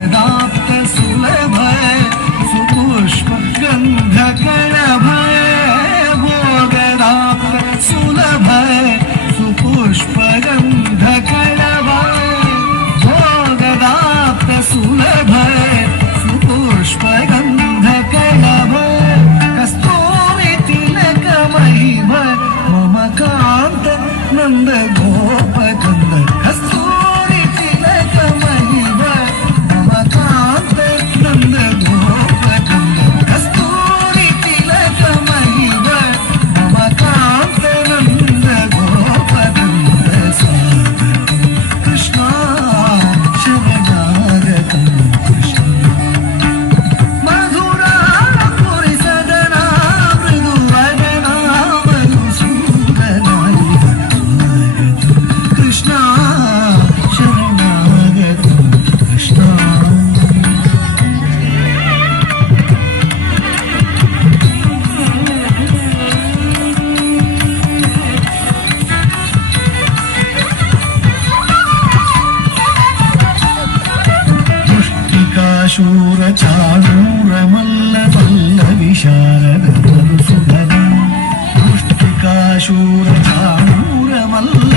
दाप्त सुलभ सुपुष्प गंध कलभ भोगदाप्त सुलभ सुपुष्प गंध कलभ भोगदाप्त सुलभ सुपुष्प गंध कलभ कस्तूरी तिलक महिम मम कांत नंद गोप कंद कस्तूरी तिलक महिम मम कांत नंद गोप कंद कस्तूरी तिलक महिम मम कांत नंद गोप कंद स्वागतम कृष्ण शिवजागतम कृष्ण मधुरा पुरी सदना मृदु वदना मधुसूदना कृष्ण शरणागतम कृष्ण मुष्टिकाशूर चाणूर मल्ल पल्ल विशारद मधुसूदन मुष्टिकाशूर चाणूर मल्ल